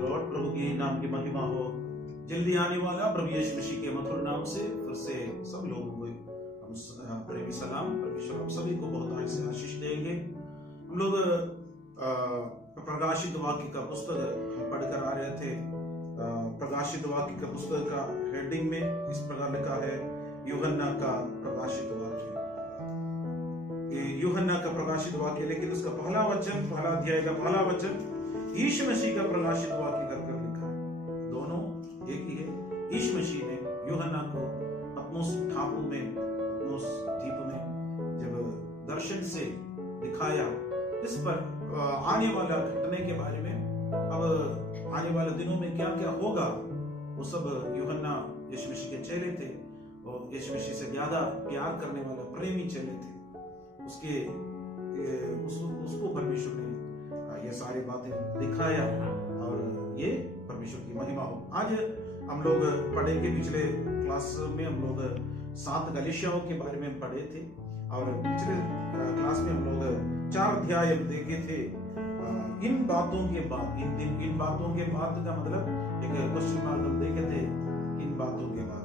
Lord. प्रभु के नाम की महिमा हो। जल्दी आने वाला प्रभु यीशु मसीह के मधुर नाम से फिर से सब लोगों को हम प्रेमी सलाम। परमेश्वर हम सभी को बहुत से आशीष देंगे। हम लोग प्रकाशित वाक्य का पुस्तक हम पढ़कर आ रहे थे। प्रकाशित वाक्य का पुस्तक का हेडिंग में इस प्रकार लिखा है, यूहन्ना का प्रकाशित वाक्य। यूहन्ना का प्रकाशित वाक्य, लेकिन उसका पहला अध्याय का पहला वचन यीशु मसीह का प्रकाशित वाक्य कर लिखा है। दोनों एक ही है। यीशु मसीह ने यूहन्ना को पत्मोस टापू में, पत्मोस द्वीप में जब दर्शन से दिखाया, इस पर आने वाला घटने के बारे में, अब आने वाले दिनों में क्या क्या होगा, वो सब यूहन्ना यीशु मसीह के चेले थे और यीशु मसीह से ज्यादा प्यार करने वाला प्रेमी चेले थे। उसको परमेश्वर ने ये सारी बातें दिखाया और ये परमेश्वर की महिमा हो। आज हम लोग पढ़ेंगे, पिछले क्लास में हम लोग 7 कलीसियाओं के बारे में पढ़े थे और पिछले क्लास में हम लोग 4 अध्याय देखे थे। इन बातों के बाद, इन बातों के बाद का मतलब एक क्वेश्चन मार्क हम देखे थे। इन बातों के बाद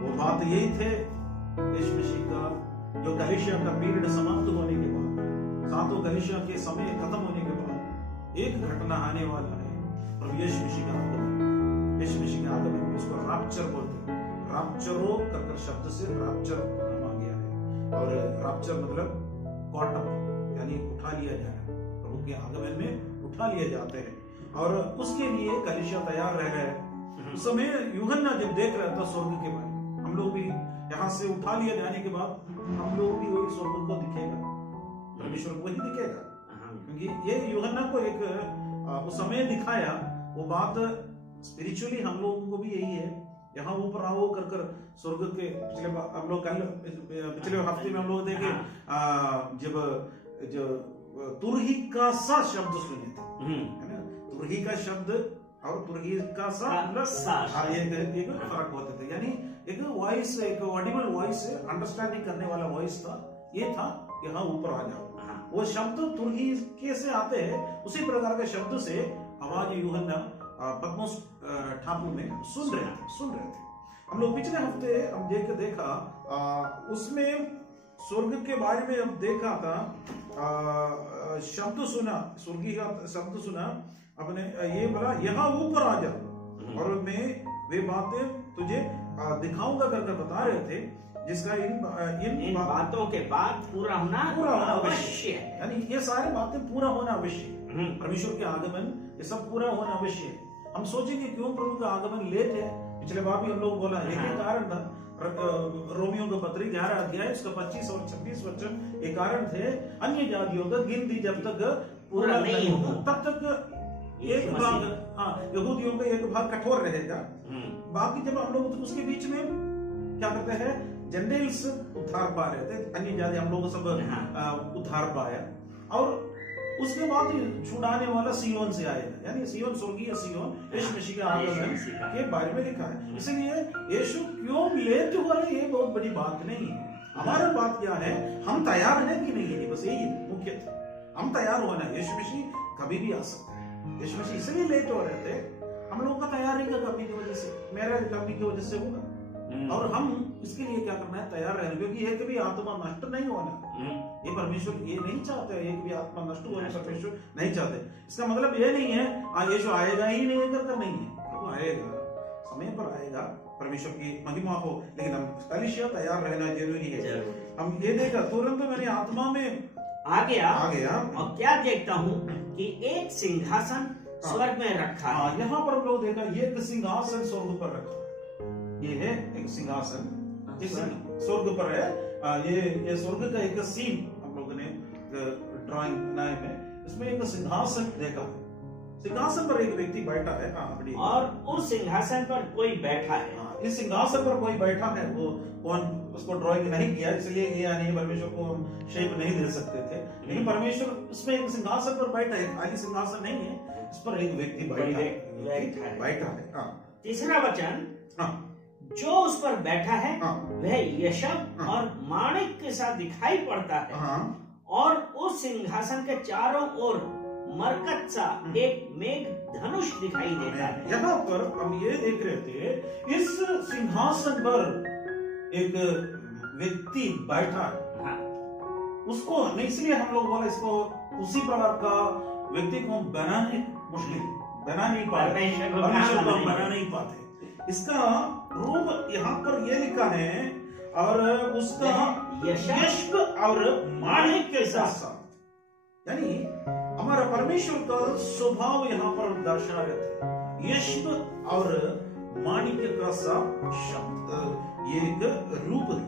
वो बात यही थे, यीशु मसीह का जो कलीसिया का पीरियड समाप्त होने के बाद, 7 कलीसिया के समय खत्म होने के बाद एक घटना आने वाला है, प्रभु यीशु मसीह का आगमन। यीशु मसीह का आगमन, उसको राप्चर बोलते हैं। राप्चरो कर शब्द से राप्चर नाम आ गया है और राप्चर मतलब कॉट अप, यानी उठा लिया जाना। प्रभु के आगमन में उठा लिए जाते हैं और उसके लिए कलीसिया तैयार रह गए। उस समय यूहन्ना जब देख रहा था स्वर्ग के बारे में, हम लोग भी यहाँ से उठा लिया जाने के बाद हम लोग भी वही स्वर्ग को दिखेगा, परमेश्वर को वही दिखेगा, क्योंकि ये यूहन्ना को एक उस समय दिखाया। वो बात स्पिरिचुअली हम लोगों को भी यही है। यहाँ ऊपर आओ कर स्वर्ग के पिछले हफ्ते में हम लोग देखे जब तुरही का सा शब्द सुने थे, है ना। तुरही का शब्द और तुरही का सा एक फर्क होते थे, यानी एक वॉइस, एक ऑडिबल वॉइस, अंडरस्टैंडिंग करने वाला वॉइस था। ये था यहाँ ऊपर आ जाओ। वो शब्द तुरही के से आते हैं, उसी प्रकार के शब्द से आवाज यूहन्ना पत्मोस टापू में सुन रहे थे। हम लोग पिछले हफ्ते हम देखा उसमें स्वर्ग के बारे में हम देखा था। शब्द सुना, स्वर्गीय का शब्द सुना, अपने ये बोला यहाँ ऊपर आ जा और मैं वे बातें तुझे दिखाऊंगा करके बता रहे थे, जिसका इन बातों के बाद पूरा होना अवश्य है। यानी ये सारी बातें पूरा होना अवश्य है। परमेश्वर के आगमन ये सब पूरा होना अवश्य है। हम सोचेंगे क्यों प्रभु का आगमन लेट है। पिछले बार भी हम लोग बोला एक ही कारण था। रोमियो का पत्री 11 अध्याय उसका 25 और 26 वचन एक कारण थे। अन्य जातियों का गिनती जब तक पूरा नहीं हो तब तक एक भाग, यहूदियों का एक भाग कठोर रहेगा। बाकी जब हम लोग उसके बीच में क्या करते हैं, जेंटाइल्स उद्धार पा रहे थे, अन्य जाति हम लोग सब उद्धार पाया और उसके बाद छुड़ाने वाला सियोन से आएगा, यानी सियोन स्वर्गीय सियोन यीशु मसीह के आगमन के बारे में लिखा है। इसलिए यीशु क्यों लेट हो रहे, ये बहुत बड़ी बात नहीं है। हमारा बात क्या है, हम तैयार हैं कि नहीं है, बस यही मुख्य। हम तैयार होना है। यीशु मसीह कभी भी आ सकता है। यीशु मसीह इसलिए लेट हो रहे थे, हम लोगों का तैयारी का कमी की वजह से, मेरा कमी की वजह से होगा। और हम इसके लिए क्या करना है, तैयार रहना, क्योंकि एक भी आत्मा नष्ट नहीं होना। ये परमेश्वर ये नहीं चाहते, एक भी आत्मा नष्ट होना परमेश्वर नहीं चाहते। इसका मतलब ये नहीं है यीशु आएगा ही नहीं कर नहीं है, वो आएगा, समय पर आएगा, परमेश्वर की महिमा हो। लेकिन हम कलीसिया तैयार रहना जरूरी है। हम ये देखा तुरंत मैंने आत्मा में आ गया और क्या देखता हूँ कि एक सिंहासन स्वर्ग में रखा है। यहाँ पर हम लोग देखा एक सिंहासन स्वर्ग पर रखा। ये है एक सिंहासन, स्वर्ग पर है। ये स्वर्ग का एक सीन हम लोगों ने ड्राइंग बनाए में, इसमें एक सिंहासन देखा है। सिंहासन पर एक व्यक्ति बैठा है। और उस सिंहासन पर कोई बैठा है। इस सिंहासन पर कोई बैठा है, वो कौन, उसको ड्राइंग नहीं किया, इसलिए ये नहीं परमेश्वर को हम शेप नहीं दे सकते थे। लेकिन परमेश्वर उसमें एक सिंहासन पर बैठा है, खाली सिंहासन नहीं है, इस पर एक व्यक्ति बैठा है। तीसरा वचन, जो उस पर बैठा है वह यशब और माणिक के साथ दिखाई पड़ता है और उस सिंहासन के चारों ओर मरकत सा एक मेघ धनुष दिखाई देता है। यहाँ पर हम ये देख रहे थे, इस सिंहासन पर एक व्यक्ति बैठा है। हाँ। उसको इसलिए हम लोग बोले इसको उसी प्रकार का व्यक्ति को बनाने मुश्किल, बना नहीं पाते, परमेश्वर को बना नहीं पाते। इसका रूप यहाँ पर ये लिखा है, और उसका यश और माणिक के साथ, यानी हमारा परमेश्वर का स्वभाव यहाँ पर दर्शा रहता है। यश और माणिक्य का सा शब्द, ये एक रूप है।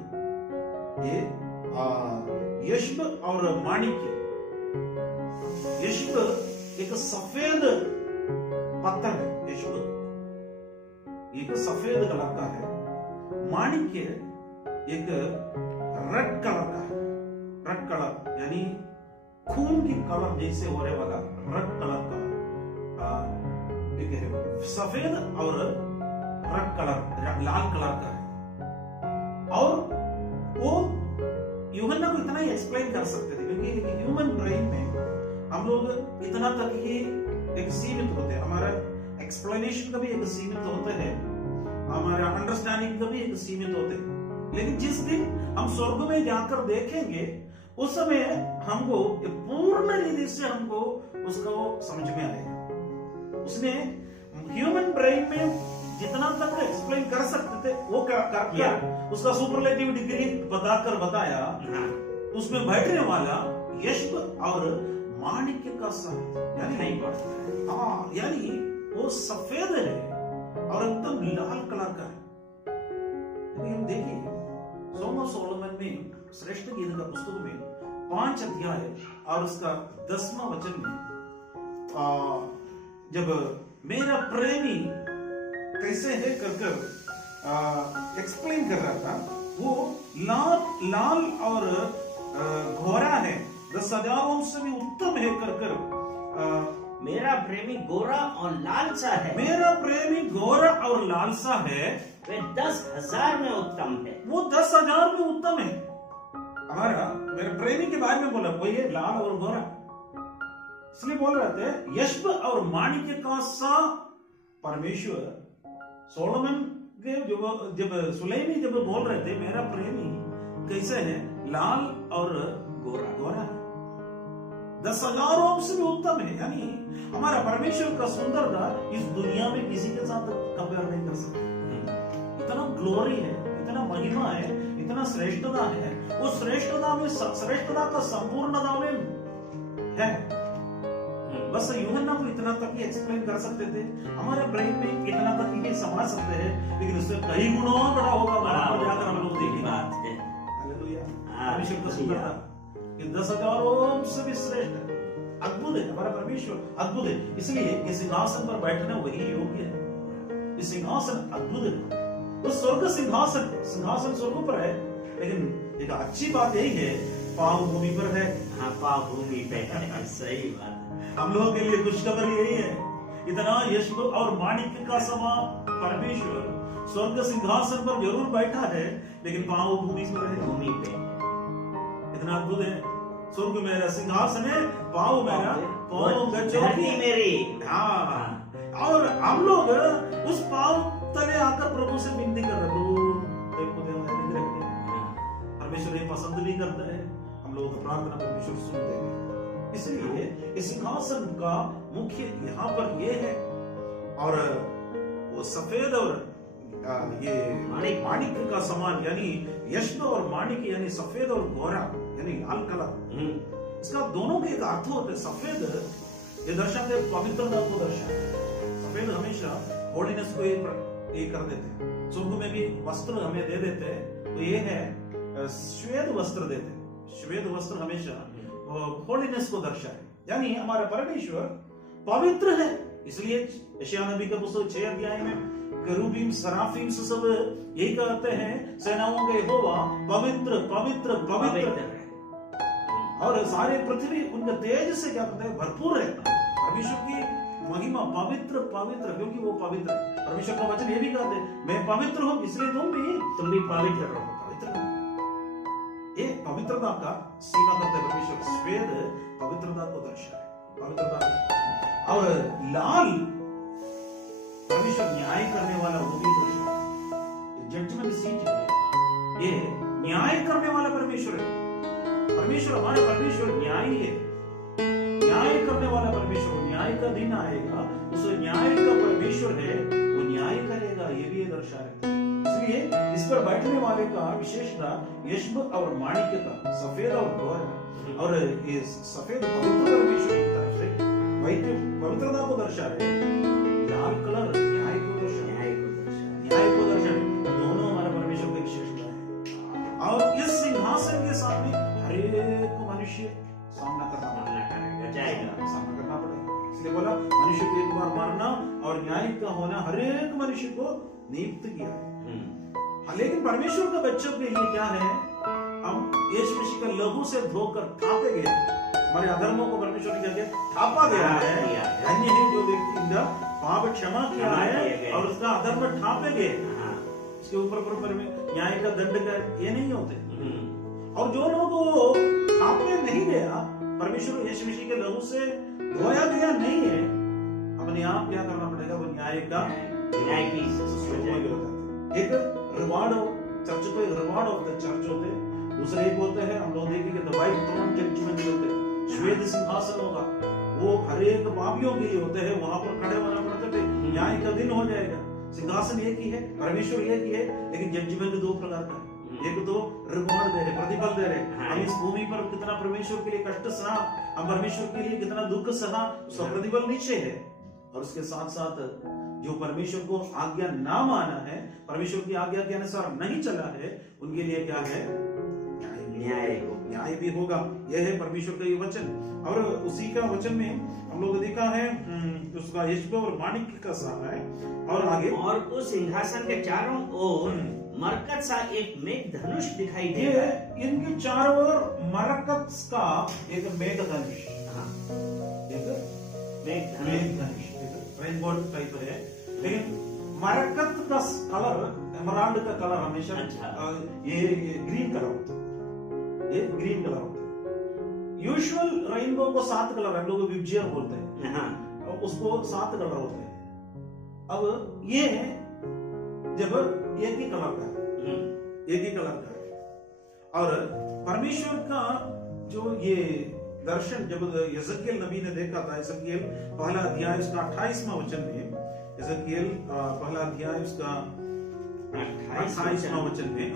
ये यश और माणिक्य, यश एक सफेद पत्थर है, यश एक सफेद कलर का है। माणिक्य एक रेड कलर का है, रेड कलर यानी खून की कलर जैसे होने वाला रेड कलर का एक है। सफेद और रेड कलर, लाल कलर का है। और वो यूहन्ना को इतना ही एक्सप्लेन कर सकते थे, क्योंकि ह्यूमन ब्रेन में हम लोग इतना तक ही एक सीमित होते हैं। हमारा एक्सप्लेनेशन का भी एक सीमित होते हैं, हमारा अंडरस्टैंडिंग का भी एक सीमित होते हैं। लेकिन जिस दिन हम स्वर्ग में जाकर देखेंगे, उस समय हमको पूर्ण रीति से हमको उसको समझ में आएगा। उसने ह्यूमन ब्रेन में जितना तक एक्सप्लेन कर सकते थे वो कर उसका सुपरलेटिव डिग्री बताकर बताया। उसमें बैठने वाला यश और माणिक्य का साथ, यानी हाँ, यानी वो सफेद है और एकदम लाल कलर का है। हम देखिए सॉन्ग ऑफ सोलोमन में, श्रेष्ठ गीत का पुस्तक में 5 अध्याय और उसका 10वां वचन में, जब मेरा प्रेमी कैसे है कर एक्सप्लेन कर रहा था, वो लाल और घोरा है, 10,000 से भी उत्तम है कर मेरा प्रेमी गोरा और लाल सा है। मेरा प्रेमी गोरा और लाल सा है, वे 10,000 में उत्तम है। वो 10,000 में उत्तम है। हमारा मेरे प्रेमी के बारे में बोला, वही है लाल और गोरा। इसलिए बोल रहे थे यश और माणिक्य का सा परमेश्वर। सोलोमन के जब सुलेमी जब बोल रहे थे मेरा प्रेमी कैसे है, लाल और गोरा है, 10,000 से भी उत्तम है। यानी हमारा परमेश्वर का सुंदरता इस दुनिया में किसी के साथ कंपेयर नहीं कर सकते। इतना ग्लोरी है, इतना महिमा है, इतना श्रेष्ठता है। वो श्रेष्ठता में, श्रेष्ठता का संपूर्णता में है। बस यूहन्ना को इतना तक ही एक्सप्लेन कर सकते थे, हमारे ब्रेन में इतना तक ही समझ सकते हैं, लेकिन उससे कई गुना बड़ा होगा। वहां जाकर हम लोग देखेंगे। हालेलुया, परमेश्वर का सुंदरता 10,000 से भी श्रेष्ठ है, अद्भुत है। हमारा परमेश्वर अद्भुत है, इसलिए इस सिंहासन पर बैठना वही योग्य है। इस सिंहासन अद्भुत है। तो स्वर्ग सिंहासन स्वर्ग पर है, लेकिन एक अच्छी बात यही है, पाँव भूमि पर है। हाँ, पाँव भूमि पे है। सही बात है। हम लोगों के लिए खुशखबरी यही है, इतना यश और माणिक्य का समा परमेश्वर स्वर्ग सिंहासन पर जरूर बैठा है, लेकिन पाँव भूमि पर है। भूमि पे इतना अद्भुत है। स्वर्ग मेरा सिंहासन है, पाँव मेरा धरती मेरी। हाँ, और हम लोग उस पाँव तले आकर प्रभु से विनती कर रहे, परमेश्वर ये पसंद भी करता है, हम लोगों का प्रार्थना परमेश्वर सुनते हैं। इसलिए इस सिंहासन का मुख्य यहाँ पर ये है, और वो सफेद और ये माणिक्य का समान, यानी यश और माणिक्य यानी सफेद और गोरा यानी लाल कलर। इसका दोनों के एक अर्थ होते हैं। सफेद ये दर्शाते पवित्रता को दर्शाते, सफेद हमेशा होलीनेस को ये कर देते। स्वर्ग में भी वस्त्र हमें दे देते हैं, तो ये है श्वेत वस्त्र देते। श्वेत वस्त्र हमेशा होलीनेस को दर्शाए, यानी हमारा परमेश्वर पवित्र है। इसलिए यशायाह नबी का पुस्तक 6 अध्याय में करूबीम सराफीम से सब यही कहते हैं, सेनाओं के यहोवा पवित्र पवित्र पवित्र, और सारे पृथ्वी उनके तेज से क्या कहते हैं, भरपूर है। परमेश्वर की महिमा पवित्र पवित्र, क्योंकि वो पवित्र है। परमेश्वर का वचन ये भी कहते हैं, मैं पवित्र हूँ इसलिए तुम भी पवित्र रहो। पवित्र ये पवित्रता का सीमा करते हैं। परमेश्वर श्वेत पवित्रता को दर्शाए, पवित्रता। और लाल परमेश्वर न्याय करने वाला वो भी दर्शाता है। जजमेंट सीट है, ये न्याय करने वाला परमेश्वर है। परमेश्वर, हमारा परमेश्वर न्यायी है, न्याय करने वाला परमेश्वर। न्याय का दिन आएगा, उस न्याय का परमेश्वर है, वो न्याय करेगा, ये भी दर्शा है। इसलिए इस पर बैठने वाले का विशेषता यश्ब और माणिक्य का, सफेद और गोरा, और ये सफेद पवित्र परमेश्वर की तरफ से वैद्य पवित्रता को दर्शा रहे। लाल कलर न्याय को दर्शा, न्याय को दर्शा। दोनों हमारा परमेश्वर की विशेषता है। और इस सिंहासन के सामने हर एक मनुष्य सामना करना पड़ेगा। इसलिए बोला मनुष्य को एक बार मरना और न्याय का होना हर एक मनुष्य को नियुक्त किया है। लेकिन परमेश्वर का बच्चों के लिए क्या है, हम यीशु मसीह का लहू से धोकर थापे गए। हमारे अधर्मों को परमेश्वर ने क्या थापा गया है। धन्य है जो व्यक्ति इनका पाप क्षमा किया है और उसका अधर्म ठापे गए। इसके ऊपर में न्याय का दंड का ये नहीं होते। और जो लोग थापे नहीं गया, परमेश्वर यीशु मसीह के लहू से धोया गया नहीं है, अपने आप क्या करना पड़ेगा, वो न्याय की एक रिवार्ड ऑफ चर्च को, रिवार्ड ऑफ द चर्च होते, दूसरे एक होते हैं हम लोग देखेंगे द व्हाइट थ्रोन जजमेंट होते हैं, श्वेत सिंहासन होगा, वो हर एक पापियों के लिए होते हैं, वहां पर खड़े होना पड़ता है, न्याय का दिन हो जाएगा। सिंहासन एक ही है, परमेश्वर एक ही है, लेकिन जजमेंट दो प्रकार का है। एक तो रिवॉर्ड दे रहे, प्रतिफल दे रहे। हम इस भूमि पर कितना परमेश्वर के लिए कष्ट सहा, हम परमेश्वर के लिए कितना दुख सहा, उसका प्रतिफल नीचे है। और उसके साथ साथ जो परमेश्वर को आज्ञा ना माना है, परमेश्वर की आज्ञा के अनुसार नहीं चला है, उनके लिए क्या है, न्याय भी होगा। यह है परमेश्वर का ये वचन। और उसी का वचन में हम लोग देखा है उसका यश्ब और माणिक्य का सा है। और आगे, और उस सिंहासन के चारों ओर मरकत सा एक मेघ धनुष दिखाई दे रहा है। इनके चारों ओर मरकत का एक मेघ धनुष, रेनबो टाइप है, लेकिन मरकत का कलर, एमराल्ड का कलर हमेशा ये ग्रीन कलर होता है, ये ग्रीन कलर होता है। यूजुअल रेनबो को 7 कलर हम लोग विब्जियर बोलते हैं, और उसको 7 कलर होते हैं। अब ये जब एक ही कलर का है, एक ही कलर का है। और परमेश्वर का जो ये दर्शन जब यजकियेल नबी ने देखा था, यजकियेल पहला अध्याय उसका 28वां वचन में, यजकियेल पहला अध्याय उसका 28वां वचन में,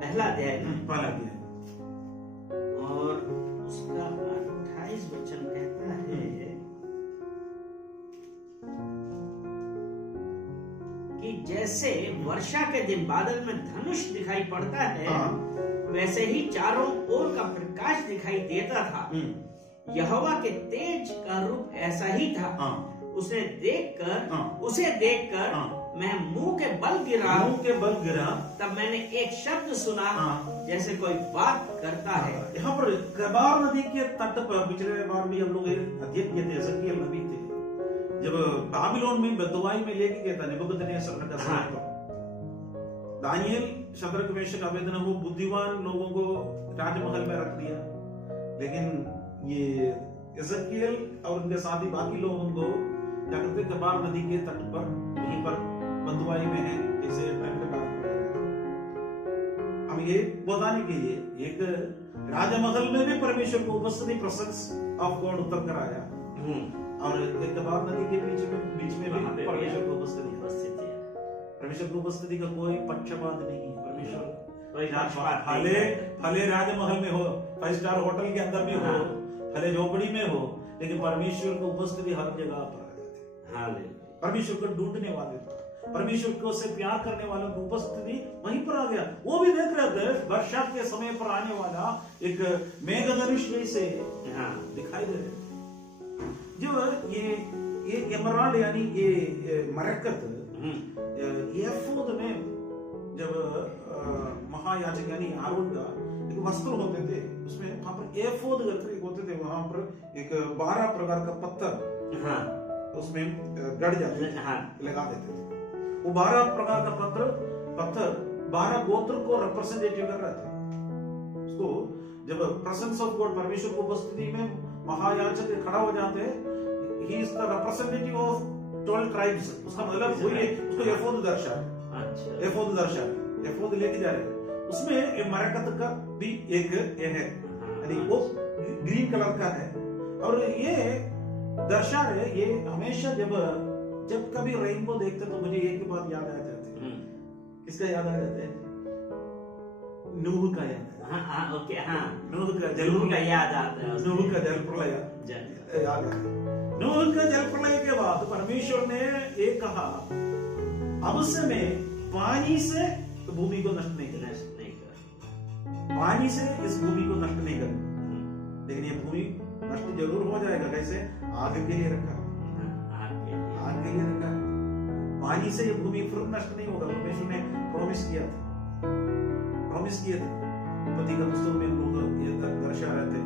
पहला अध्याय और उसका 28 वचन कहता है कि जैसे वर्षा के दिन बादल में धनुष दिखाई पड़ता है, वैसे ही चारों ओर का प्रकाश दिखाई देता था। यहोवा के तेज का रूप ऐसा ही था। उसे देखकर मैं मुंह के बल गिरा। तब मैंने एक शब्द सुना, जैसे कोई बात करता है। यहाँ पर कबार नदी के तट पर, पिछले बार भी हम लोग अध्ययन किए थे, यजकियेल नबी थे, जब बाबिलोन में बदवाई में लेके गया था नेबूकदनेस्सर का सैनिक। दानियेल, शद्रक, मेशक, अबेदनगो बुद्धिमान लोगों को राजमहल में रख दिया, लेकिन ये यजकियेल और उनके साथी बाकी लोगों को क्या करते, कबार नदी के तट पर, वहीं पर बंदुआई में है, जैसे हम ये बताने के लिए एक राजमहल में भी परमेश्वर को उपस्थिति, प्रेजेंस ऑफ गॉड उतर कर आया, और एक कबार नदी के बीच में भी परमेश्वर को उपस्थिति है। परमेश्वर की उपस्थिति का कोई पक्षपात नहीं है। परमेश्वर भले राजमहल में हो, 5 स्टार होटल के अंदर भी हो, भले झोपड़ी में हो, लेकिन परमेश्वर की उपस्थिति हर जगह पर है। परमेश्वर को ढूंढने वाले, परमेश्वर को से प्यार करने वालों की उपस्थिति वहीं पर आ गया। वो भी देख रहे थे वर्षा के समय पर आने वाला एक मेघ धनुष जैसे दिखाई दे रहे। जो ये एमराल्ड यानी ये मरकत, एफोद में जब महायाजक यानी आरोन का एक वस्त्र होते थे, उसमें वहां पर एफोद करके होते थे, वहां पर एक 12 प्रकार का पत्थर उसमें गड़ जाते थे, लगा देते थे। वो 12 प्रकार का पत्थर 12 गोत्र को रिप्रेजेंटेटिव कर रहे थे। उसको जब प्रेजेंस ऑफ गॉड, परमेश्वर की उपस्थिति में महायाजक खड़ा हो जाते हैं, he is the representative of 12 tribes. उसका मतलब वही है, उसको एफोद दर्शा है, एफोद दर्शा है, एफोद लेके जा रहे हैं। उसमें मरकत का भी एक ये है, यानी वो ग्रीन कलर का है। और ये दर्शा है, ये हमेशा जब कभी रेनबो देखते तो मुझे एक बात याद आ जाती है। किसका याद आ जाता है? नूह का याद है। हाँ, ओके, हाँ, नूह का याद आता है, नूह का जल प्रलय याद है। नूह का जल प्रलय के बाद परमेश्वर ने एक कहा, अब से मैं पानी से तो भूमि को नष्ट नहीं कर, पानी से इस भूमि को नष्ट नहीं करूंगा। लेकिन ये भूमि नष्ट जरूर हो जाएगा। कैसे? आग के लिए रखा, आग के लिए रखा। पानी से ये भूमि फिर नष्ट नहीं होगा। परमेश्वर ने प्रॉमिस किया था, प्रॉमिस किए थे। पति का पुस्तक में हम लोग ये दर्शा रहे थे,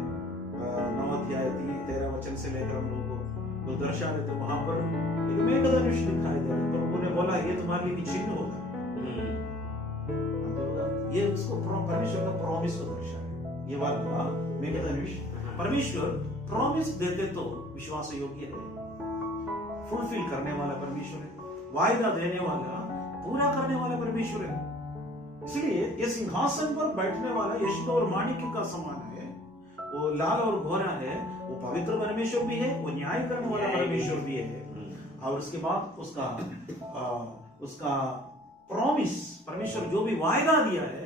9 अध्याय 13 वचन से लेकर हम लोग को तो दर्शा रहे थे। वहां पर एक मेघधनुष दिखाई दे रहा, तो उन्होंने बोला ये तुम्हारे लिए चिन्ह होगा। ये उसको परमेश्वर का प्रॉमिस को दर्शाता है। ये बात हुआ मेघधनुष। परमेश्वर प्रॉमिस देते तो विश्वास योग्य है, फुलफिल करने वाला परमेश्वर है, वायदा देने वाला, पूरा करने वाला परमेश्वर है। इसलिए ये सिंहासन पर बैठने वाला यशब और माणिक्य का समान है, वो लाल और गोरा है, वो पवित्र परमेश्वर भी है, वो न्याय करने वाला परमेश्वर भी है। और उसके बाद उसका प्रॉमिस, परमेश्वर जो भी वायदा दिया है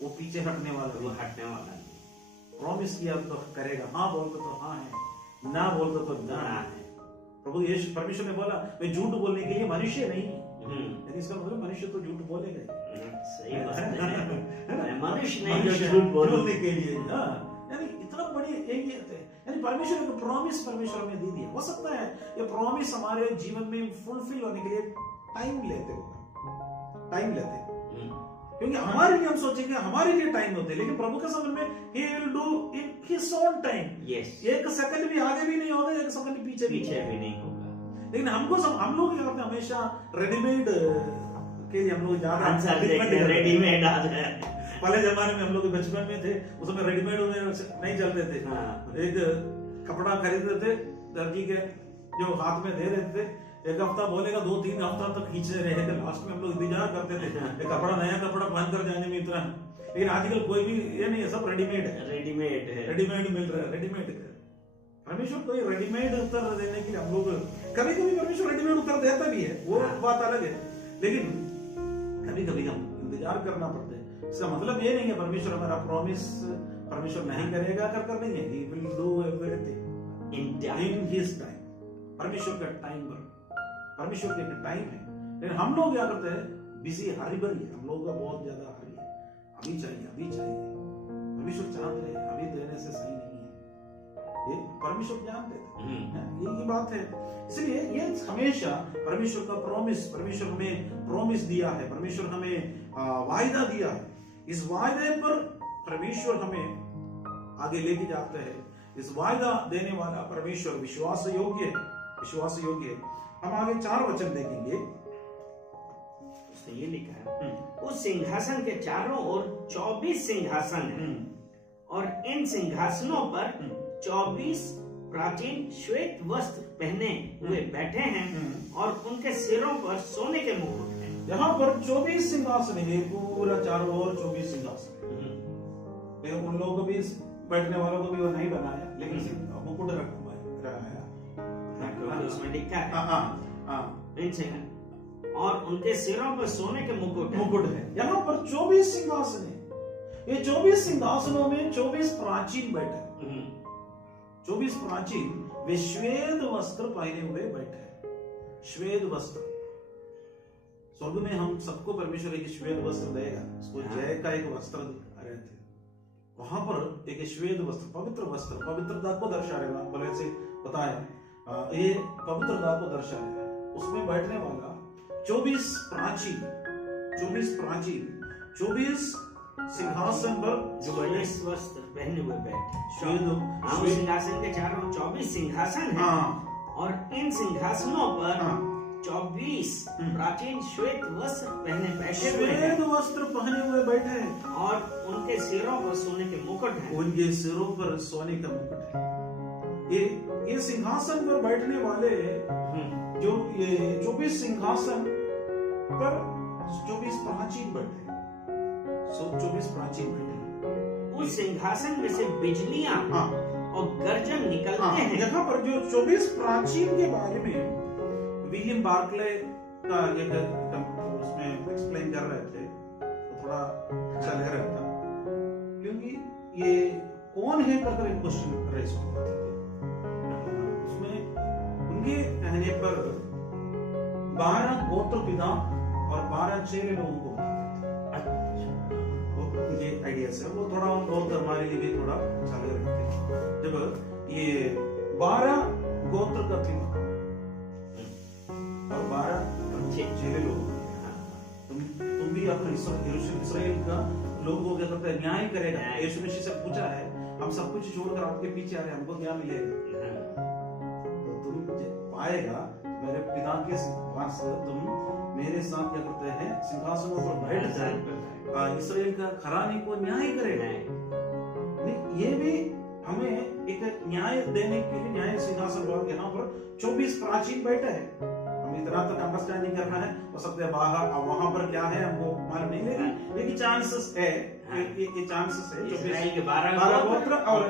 वो पीछे हटने वाला प्रॉमिस किया तो करेगा। हाँ बोलते तो हाँ है, ना बोलते तो ना है। प्रभु यीशु परमेश्वर ने बोला मैं झूठ बोलने के लिए मनुष्य नहीं, यानी इसका मतलब मनुष्य तो झूठ बोलेगा। सही बात है, मनुष्य नहीं जो झूठ बोलने के लिए। यानी इतना बड़ी एक यानी परमेश्वर का प्रॉमिस परमेश्वर ने दे दिया। हो सकता है ये प्रॉमिस हमारे जीवन में फुलफिल होने के लिए टाइम लेते, क्योंकि हमारे लिए हम सोचेंगे हमारे लिए टाइम होते, लेकिन प्रभु के समय में he will do in his own time। एक सेकंड भी आगे भी नहीं होगा, एक सेकंड पीछे भी नहीं होगा। लेकिन हम लोग क्या करते हैं, हमेशा रेडीमेड के लिए हम लोग ज्यादा रेडीमेड आ जाए। पहले जमाने में हम लोग बचपन में थे, उसमें रेडीमेड नहीं चलते थे। एक कपड़ा खरीदते थे, दर्जी के जो हाथ में दे देते थे, एक हफ्ता बोलेगा, 2-3 हफ्ता तक खींचे रहे थे। लास्ट में हम लोग इंतजार करते थे एक कपड़ा, नया कपड़ा पहन कर जाने में इतना। लेकिन आजकल कोई भी ये नहीं है, सब रेडीमेड है, रेडीमेड मिल रहा है, रेडीमेड। परमेश्वर कोई रेडीमेड उत्तर देने के लिए हम लोग कभी कभी परमेश्वर रेडीमेड उत्तर देता भी है, वो बात अलग है, लेकिन कभी कभी हम इंतजार करना पड़ता है। इसका मतलब ये नहीं है परमेश्वर हमारा प्रॉमिस परमेश्वर नहीं करेगा कर नहीं है। He will do everything in his time। परमेश्वर का टाइम पर, परमेश्वर के टाइम है। लेकिन हम लोग क्या करते हैं, बिजी हरी भरी है, हम लोगों का बहुत ज्यादा हरी है, अभी चाहिए अभी चाहिए। परमेश्वर चाहते हैं अभी देने से सही नहीं है, ये परमेश्वर जानते हैं, ये बात है। इसलिए ये हमेशा परमेश्वर का प्रॉमिस, परमेश्वर हमें प्रॉमिस दिया है, परमेश्वर हमें वायदा दिया है। इस वायदे पर परमेश्वर हमें आगे लेके जाते हैं। इस वायदा देने वाला परमेश्वर विश्वास योग्य है, विश्वास योग्य है। हम आगे 4 वचन देखेंगे। उसने ये लिखा है, उस सिंहासन के चारों ओर 24 सिंहासन हैं, और इन सिंहासनों पर 24 प्राचीन श्वेत वस्त्र पहने हुए बैठे हैं, और उनके सिरों पर सोने के मुकुट हैं। यहाँ पर 24 सिंहासन है, पूरा चारों ओर 24 सिंहासन। उन लोगों को भी, बैठने वालों को भी वो नहीं बनाया, लेकिन मुकुट रखा है, उसमें लिखा है और उनके सिरों पर सोने के मुकुट है। यहाँ पर 24 सिंहासन है। ये 24 सिंहासनों में 24 प्राचीन बैठे, 24 प्राचीन वे श्वेत वस्त्र पहने हुए बैठे। श्वेत वस्त्र, स्वर्ग में हम सबको परमेश्वर एक श्वेत वस्त्र देगा, उसको जय का एक वस्त्र रहे थे। वहां पर एक श्वेत वस्त्र, पवित्र वस्त्र, पवित्रता को दर्शा रहे, पहले से बताया, ये पवित्रता को दर्शा रहे। उसमें बैठने वाला 24 प्राचीन 24 सिंहासन पर जो 24 वस्त्र पहने हुए बैठे। सिंहासन के चारों 24 सिंहासन हैं, और इन सिंहासनों पर 24 प्राचीन श्वेत वस्त्र पहने बैठे हुए हैं, श्वेत वस्त्र पहने हुए बैठे हैं, और उनके सिरों पर सोने के मुकुट हैं। उनके सिरों पर सोने का मुकुट है। ये सिंहासन पर बैठने वाले जो ये 24 सिंहासन पर 24 प्राचीन बैठे, 24 प्राचीन बैठे। उस सिंहासन में से बिजलियां और गर्जन निकलते हैं। यहाँ पर जो 24 प्राचीन के बारे में विलियम बार्कले का उसमें एक्सप्लेन कर रहे थे, तो थोड़ा अच्छा लग रहा था, क्योंकि ये कौन है करके एक क्वेश्चन रेज हो रहा था। उसमें उनके कहने पर 12 गोत्र पिता और 12 चेले लोगों को उनके आइडियाज है, वो थोड़ा बहुत हमारे लिए भी थोड़ा अच्छा लग रहे थे। जब ये 12 गोत्र का पिता और 12 चेले लोग, तुम भी अपने इस्राएल का लोगों को क्या करते हैं, न्याय करेगा। यीशु मसीह से पूछा है, हम सब कुछ छोड़कर आपके पीछे आ रहे हैं, हमको क्या मिलेगा? तो तुम पाएगा मेरे पिता के पास, तुम मेरे साथ क्या करते हैं, सिंहासनों पर बैठ जाए, इस्राएल का खरानी को न्याय करेगा। ये भी हमें एक न्याय देने के लिए न्याय सिंहासन पर यहाँ पर 24 प्राचीन बैठे हैं। इतना तक अंडरस्टैंडिंग करना है, हो सकता है बाहर वहां पर क्या है हमको मालूम नहीं, लेकिन चांसेस है, ये चांसेस है जो 12 गोत्र और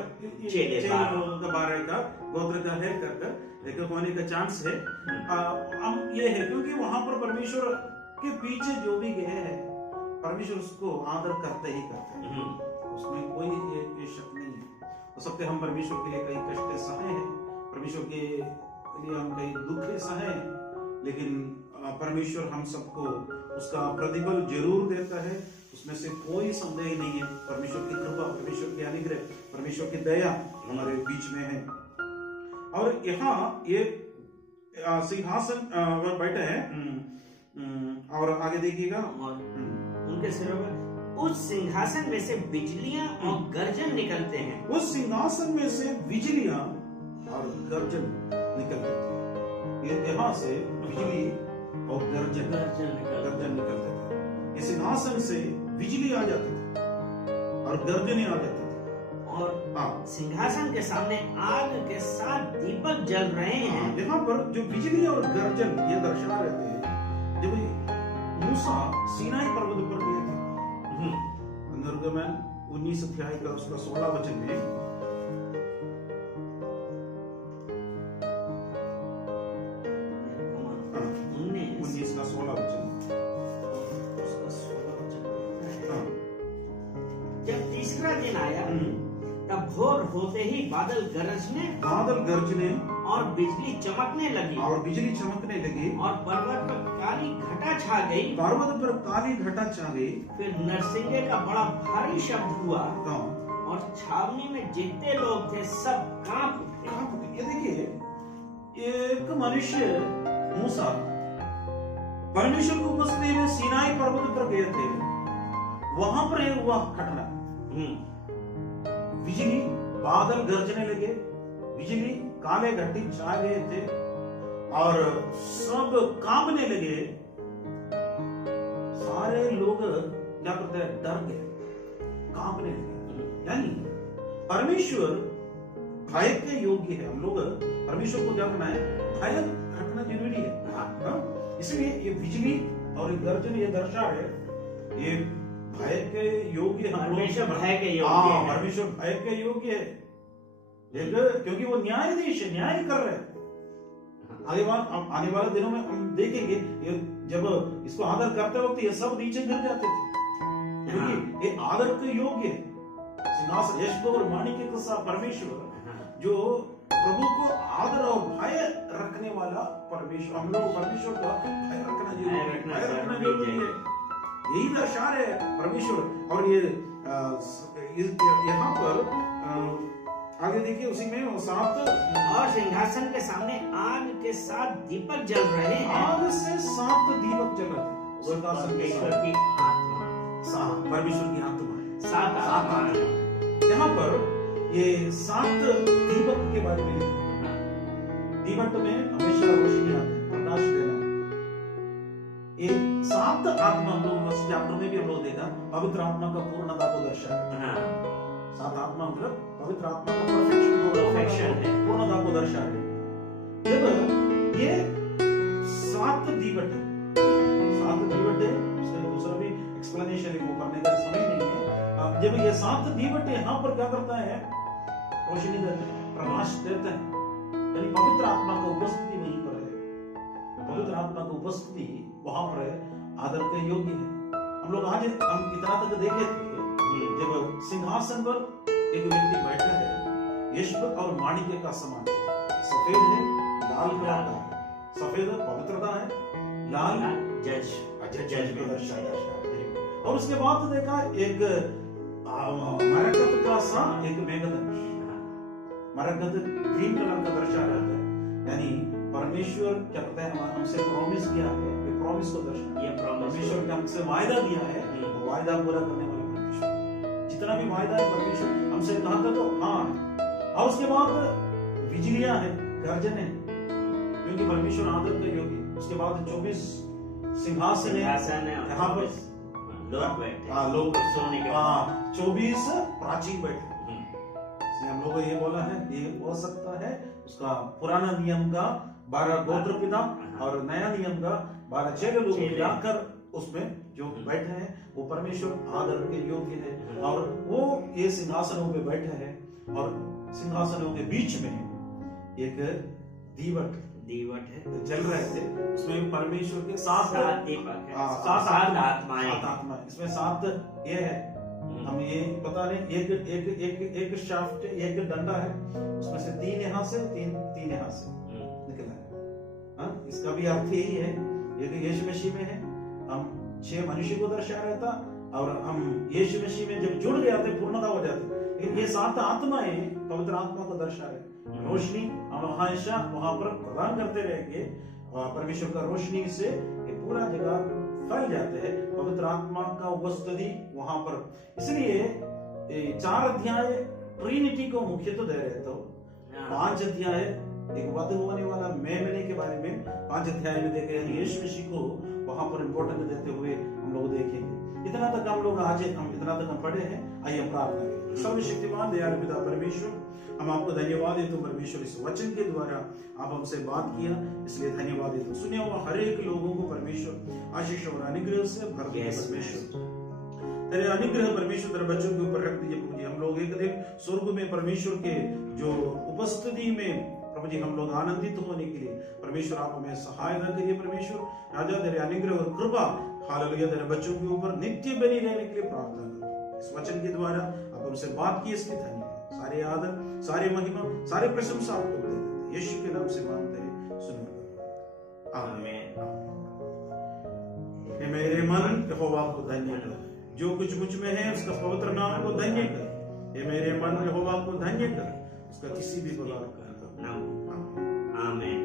12 का गोत्र का है कर एक होने का चांस है। हम ये है क्योंकि वहां पर परमेश्वर के पीछे जो भी गए हैं, परमेश्वर उसको आदर करते ही करते हैं, उसमें कोई ये शक नहीं है। हो सकते हम परमेश्वर के लिए कई कष्ट सहे हैं, परमेश्वर के लिए हम कई दुख सहे हैं, लेकिन परमेश्वर हम सबको उसका प्रतिफल जरूर देता है, उसमें से कोई संदेह नहीं है। परमेश्वर की कृपा, परमेश्वर की अनुग्रह, परमेश्वर की दया हमारे बीच में है। और यहाँ ये सिंहासन पर बैठे हैं, और आगे देखिएगा, उनके सिरों पर उस सिंहासन में से बिजलियां और गर्जन निकलते हैं। उस सिंहासन में से बिजलियां और गर्जन निकलते हैं। यहाँ से बिजली और गर्जन निकलते थे। इस सिंहासन से बिजली आ जाती थी और गर्जनें आ जाती थी। और सिंहासन के सामने आग के 7 दीपक जल रहे हैं। यहाँ पर जो बिजली और गर्जन ये दर्शा रहते हैं, जब मूसा सीनाई पर्वत पर गए थे, निर्गमन 19 अध्याय का उसका 16 वचन में, 19 का 16 वचन, जब तीसरा दिन आया तब भोर होते ही बादल गरजने और बिजली चमकने लगी, और पर्वत पर काली घटा छा गई। फिर नरसिंगे का बड़ा भारी शब्द हुआ, और छावनी में जितने लोग थे सब कांप उठे। ये देखिए, एक मनुष्य मूसा परमेश्वर की उपस्थिति में सीनाई पर्वत पर गए थे, वहां पर एक हुआ घटना, बिजली, बादल गरजने लगे, बिजली, काले घट्टी छा गए थे और सब कांपने लगे। सारे लोग क्या करते हैं, डर गए, कांपने लगे। यानी परमेश्वर भय के योग्य है। हम लोग परमेश्वर को क्या करना है, भय रखना जरूरी है। इसलिए ये बिजली और ये गर्जन ये दर्शा है, ये भय के योग्य है। परमेश्वर भय के योग्य है। परमेश्वर भय के योग्य है, क्योंकि वो न्यायाधीश है, न्याय कर रहे हैं। आने वाले दिनों में हम देखेंगे, जब इसको आदर करते वक्त ये सब नीचे गिर जाते थे, क्योंकि ये आदर के योग्य है। सिंहासन यशब और माणिक्य के साथ परमेश्वर, जो प्रभु को आदर और भय रखने वाला परमेश्वर, हम लोग परमेश्वर का भय रखना जरूरी है। यही दर्शा रहे परमेश्वर। और ये यहाँ पर आगे देखिए, उसी में 7, और सिंहासन के सामने आग के 7 दीपक जल रहे हैं। आग से 7 दीपक जल रहे थे। परमेश्वर की आत्मा, परमेश्वर की आत्मा है, 7 आत्मा। यहाँ पर ये 7 दीपक के बारे में लिखा है। दीपक में हमेशा रोशनी आती है, प्रकाश देना। ये 7 आत्मा हम लोग चैप्टर में भी हम लोग देखा, पवित्र आत्मा का पूर्णता को दर्शाता है। 7 आत्मा मतलब पवित्र आत्मा का परफेक्शन है, पूर्णता को दर्शा रहे। जब ये 7 दीवट है, उसका दूसरा भी एक्सप्लेनेशन है, वो करने का समय नहीं है। जब ये 7 दीवट यहाँ पर क्या करता है, रोशनी देते हैं, प्रकाश देते हैं, यानी पवित्र आत्मा का उपस्थिति वहीं पर है। पवित्र आत्मा की उपस्थिति वहां पर आदर के योग्य है। हम लोग आज हम इतना तक देखे थे, जब सिंहासन पर एक व्यक्ति बैठा है, यश्ब और माणिक्य का समान, सफेद है, लाल कलर का है, सफेद पवित्रता है, लाल जज को दर्शाता है। और उसके बाद देखा एक मरकत का सा एक मेघधनुष, मरकत ग्रीन कलर का दर्शा रहता है, यानी परमेश्वर क्या कहते हैं, हमसे प्रॉमिस किया है, प्रॉमिस को दर्शा, ये परमेश्वर ने हमसे वायदा दिया है, वो वायदा पूरा करने वाला परमेश्वर, जितना भी वायदा है परमेश्वर हमसे कहा था तो हाँ। और उसके बाद बिजलियां है, गर्जने, क्योंकि परमेश्वर आदर के योग्य। उसके बाद 24 सिंहासन है, यहाँ पर लोग सोने के 24 प्राचीन बैठे। हम लोगों को ये बोला है, ये हो सकता है उसका पुराना नियम का 12 गोत्र पिता और नया नियम का 12 चेले लोग मिलाकर उसमें जो बैठे हैं वो परमेश्वर आदर के योग्य है। और वो ये सिंहासनों पे बैठे हैं, और सिंहासनों के बीच में एक दीवट है जल रहे थे, उसमें परमेश्वर के 7 आत्माएं, इसमें 7 ये है, हम ये बता रहे, एक शाफ्ट, एक डंडा है, उसमें से 3 यहाँ से 3 यहाँ से निकला है। इसका भी अर्थ यही है, यदि यीशु मसीह में है, हम 6 मनुष्य को दर्शा रहा था, और हम यीशु मसीह में जब जुड़ गए थे पूर्णता हो जाती। लेकिन ये 7 आत्माएं पवित्र आत्मा को दर्शा रहे, रोशनी हम हमेशा वहां पर प्रदान करते रहेंगे, परमेश्वर का रोशनी से ये पूरा जगह फैल जाते हैं, पवित्र आत्मा का उपस्थिति वहां पर। इसलिए 4 अध्याय ट्रिनिटी को मुख्यत्व दे रहे, तो 5 अध्याय एक वध होने वाला मेमने के बारे में 5 अध्याय में देखे हैं, यीशु मसीह को वहां पर इंपॉर्टेंट देते हुए हम लोग देखेंगे। इतना तक हम लोग आज इतना तक हम पढ़े हैं। आइए हम प्रार्थना करें। सर्वशक्तिमान दयालु पिता परमेश्वर, हम आपको धन्यवाद देते हैं परमेश्वर, इस वचन के द्वारा आप हमसे बात किया, इसलिए धन्यवाद देते हैं। सुने हुआ हर एक लोगों को परमेश्वर आशीष और अनुग्रह से भर दे परमेश्वर। तेरे अनुग्रह परमेश्वर तेरे बच्चों के ऊपर रख दीजिए प्रभु जी। हम लोग एक दिन स्वर्ग में परमेश्वर के जो उपस्थिति में प्रभु जी हम लोग आनंदित होने के लिए परमेश्वर आप हमें सहायता करिए परमेश्वर। राजा तेरे अनुग्रह और कृपा हालेलुया तेरे बच्चों के ऊपर नित्य बनी रहने के लिए प्रार्थना करते। इस वचन के द्वारा आप हमसे बात की, इसके धन्यवाद, सारे आदर, सारे महिमा, सारे प्रशंसा आपको दे देते, यीशु के नाम से मांगते हैं, सुनो आमीन। मेरे मन यहोवा को धन्य कर, जो कुछ मुझ में है उसका पवित्र नाम को धन्य कर। ये मेरे मन यहोवा को धन्य कर, उसका किसी भी प्रकार का आमीन।